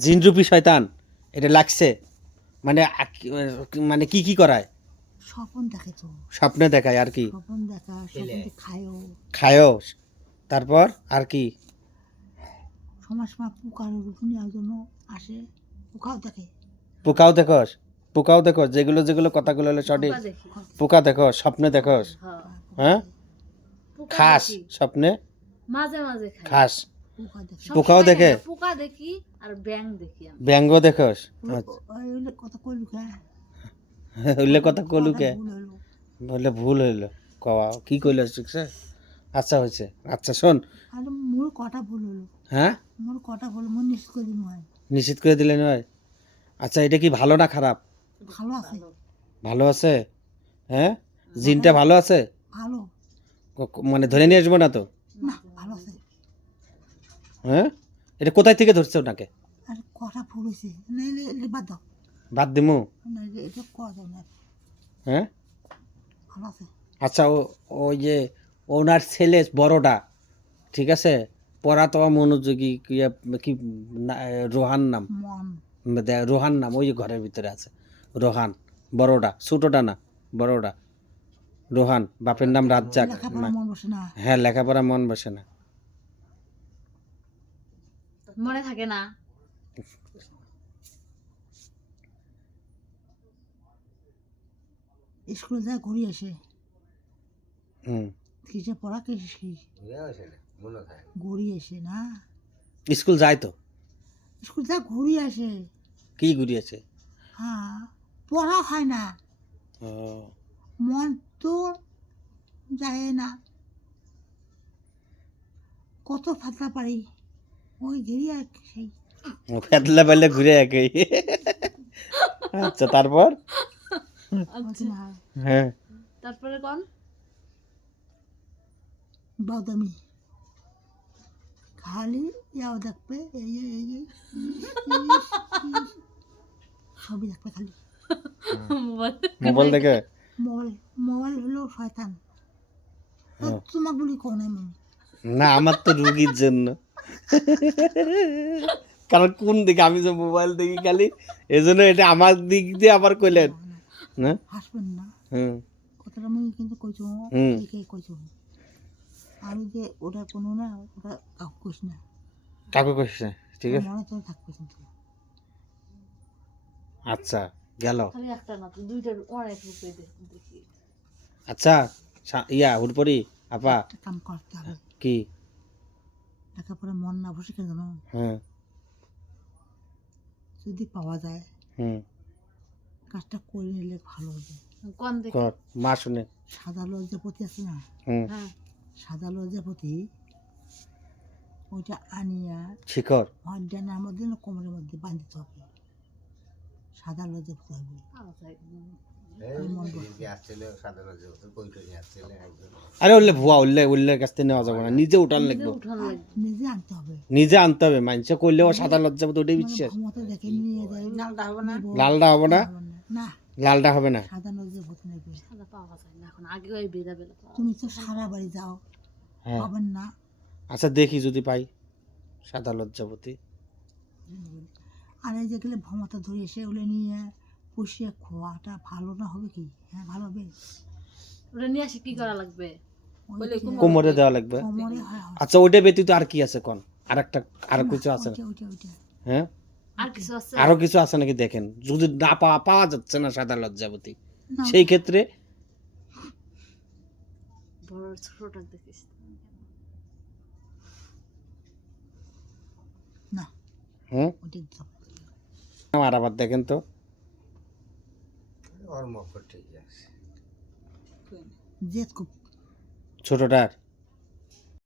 জিনরূপী শয়তান এটা লাগছে। মানে মানে কি কি করায়? স্বপন দেখে তো। স্বপ্নে দেখায় আর কি? স্বপন দেখা স্বপন খায়ও। খায়ও। তারপর আর কি? সময় সময় পোকার রুকুনিয়ার জন্য আসে পোকাও দেখে। পোকাও দেখোস? পোকাও দেখোস? যেগুলো যেগুলো কথাগুলো হলো সঠিক। পোকা দেখি। দেখোস স্বপ্নে দেখোস? হ্যাঁ। হ্যাঁ? খাস স্বপ্নে? মাঝে মাঝে খাস। পোকাও দেখে? পোকা দেখি আর ব্যাং দেখি আমি। ব্যঙ্গ দেখোস আচ্ছা। কথা কইলু কে হইলে কলুকে ভুল হইল। বললে ভুল হইল। কওয়া কি কইলো শিখছে আচ্ছা হয়েছে আচ্ছা শোন। মোর কটা ভুল হলো হ্যাঁ? মোর কটা ভুল মোর নিশ্চিত করে দিন হয়। নিশ্চিত করে দিলে নয়? আচ্ছা এটা কি ভালো না খারাপ? ভালো আছে। ভালো আছে? হ্যাঁ? জিনটা ভালো আছে? ভালো। মানে ধরে নিয়ে আসব না তো? হ্যাঁ? এটা কোথায় থেকে ধরছে ওনাকে আর কটা ভুল হয়েছে। বাদ দাও। বাদ দিমু? না এটা করা যাবে না। হ্যাঁ? আচ্ছা ও ওই যে ওনার ছেলে বড়টা ঠিক আছে? পড়া তো মনোযোগী কি রোহান নাম? রোহান নাম ওই ঘরের ভিতরে আছে। রোহান বড়টা ছোটটা না বড়টা। রোহান বাপের নাম রাজ্জাক হ্যাঁ লেখাপড়া মন বসে না। মনে থাকে না। স্কুলে যায় ঘুরে আসে। হুম। কিসে পড়া কিসে কি? ঘুরি আসে না স্কুল যায় তো? স্কুল যায় ঘুরে আসে। কি ঘুরিয়েছে হ্যাঁ পড়া হয় না। মন তো যায় না। কত ফাতলা পারি। ওই ঘিরি আর সেই ফেতলা পাইলে ঘুরে একই। আচ্ছা তারপর? হ্যাঁ। তারপরে কোন? বাদামি। খালি ইয়াও দেখবে এই এই সবই দেখবে খালি। মোবাইল মোবাইল দেখে? মোবাইল মোবাইল হলো শয়তান। হ্যাঁ। তোমাক বলি কোন আমি? না আমার তো রুগীর জন্য। কারণ কোন দিকে? আমি যে মোবাইল দেখি খালি এই জন্য এটা আমার দিক দিয়ে আবার কইলেন। না হাসবেন না। হুম। কথাটা আমি কিন্তু কইছো হুম। কইছো? আমি যে ওটা কোনো না ওটা কাউকে কইস না। কাকু কইছে ঠিক আছে? মনে তো থাকবে কিন্তু আচ্ছা গেল। খালি একটা না তো দুইটার অনেক রূপে দেখি। আচ্ছা ইয়া হুড়পরি আপা। কাম করতে হবে। কি? লেখাপড়া মন না বসে কেন জানো? হ্যাঁ। যদি পাওয়া যায় হুম। কাজটা করে নিলে ভালো হবে। কোন দেখি মা শুনে। সাদা লজ্জাপতি আছে না? হুম। হ্যাঁ। সাদা লজ্জাপতি ওইটা আনিয়া শিখর হরডানার মধ্যে না কোমরের মধ্যে বাঁধতে হবে? সাদা লজ্জাপতি হবে। আরে উল্লে ভুয়া উল্লে উল্লের কাছ থেকে নেওয়া যাবে না। নিজে উঠান লাগবে। নিজে আনতে হবে। নিজে আনতে হবে। মানুষে করলেও সাদা লজ্জা তো ওটাই মানে বিশ্বাস। লালটা হবে না? লালটা হবে না? না। লালটা হবে না? সাদা লজ্জাপতি নেবে সাদা পাওয়া যায় না এখন আগে ওই বেড়া বেলা পাওয়া তুমি তো সারা বাড়ি যাও। হ্যাঁ। পাবেন না। আচ্ছা দেখি যদি পাই। সাদা লজ্জাপতি আর এই যেগুলো ক্ষমতা ধরে এসে ওগুলো নিয়ে পুষিয়ে খোয়াটা ভালো না হবে কি? হ্যাঁ ভালো হবে। ওটা নিয়ে আসি কি করা লাগবে? কোমরে দেওয়া লাগবে? হয় হয়। আচ্ছা ওইটা ব্যতীত আর কি আছে কোন? আর একটা আর কিছু আছে? হ্যাঁ? আর কিছু আছে? আরও কিছু আছে নাকি দেখেন? যদি না পাওয়া পাওয়া যাচ্ছে না সাদা লজ্জাপতি না, সেই ক্ষেত্রে না। হুম। আর আবার দেখেন তো। জেদ খুব। ছোটটার?